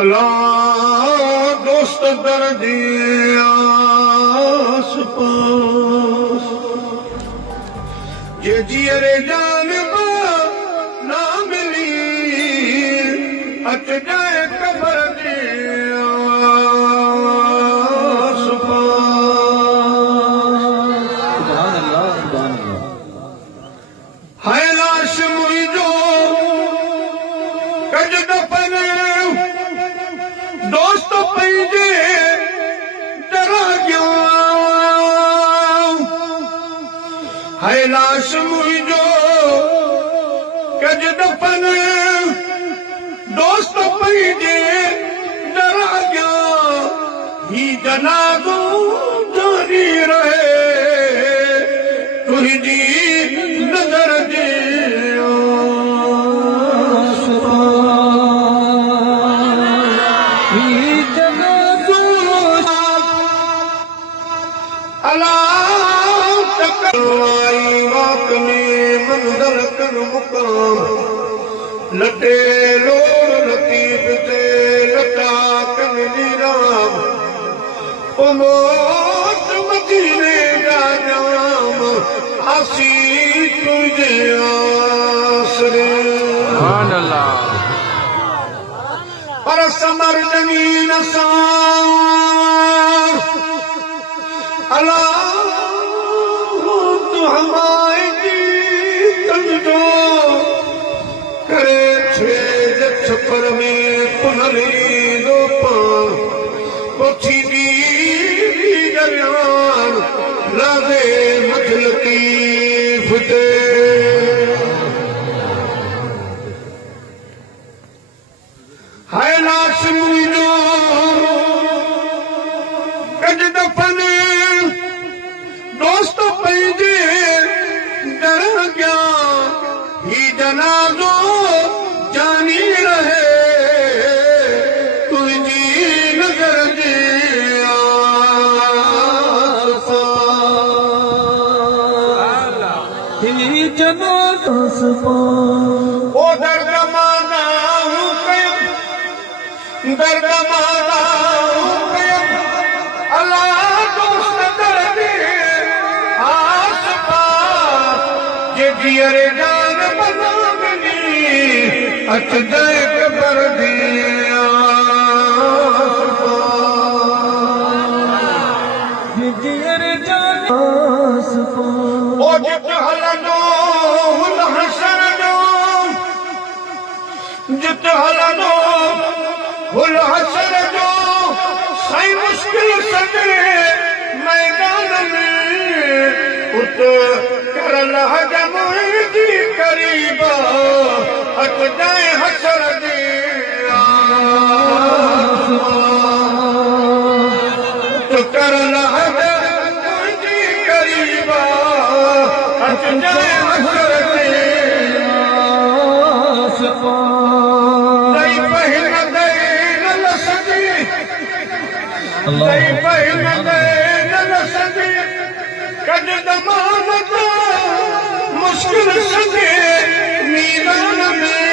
अल्लाह दोस्त दर्दी आस पास ये जियरे जानबा ना मिली अच जाए कबर दे आस पास हाय लाश मुझो कज दफन दोस्त पंहिंजे डरा गयो हाय लाश मुझो कज दफन दोस्त पंहिंजे डरा गयो ही जनाज़ो जारी रहे तुंहिंजी नज़र जे लटे लोड़ लतीफ़ ते लटा कमली राम ओ मौत मदीने जा जाम आसी तुझे आसरे सुभान अल्लाह पर समर जमीन सार अल्लाह तू हमारी तंजो करे छे छपर में पुनरी दो पान पोछी दी दरियान लागे मजलती फते हाय लाश मुझो कज दफन दोस्त पंहिंजे डर गया ही जनाज़ो जानी रहे तुझी नजर जे आस पास ही जनाज़ो ओ दर्द माना हूँ कयम दर्द माना हूँ कयम अल्लाह दोस्त दर्दे आस पास ये जियरे जान बना मिली अच जाए कबर दे आस पास ये जियरे जान आस पास ओ जित हलनो हुल हसर जो जित हलनो हुल हसर जो सही मुश्किल सदे मैदान में उत कर लहजम जी करीबा अच जाए हसर दे आस पास कर लहजम जी करीबा अच जाए हसर दे आस पास नहीं पहन दे न सदी नहीं पहन दे न सदी कज दमानत मुश्किल सदे मीदान में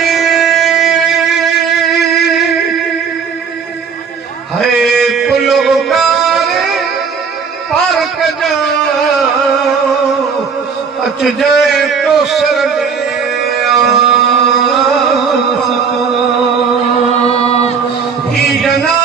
है पुलगार पार कजाओ अच जाए तो सर दे आस पास ही जना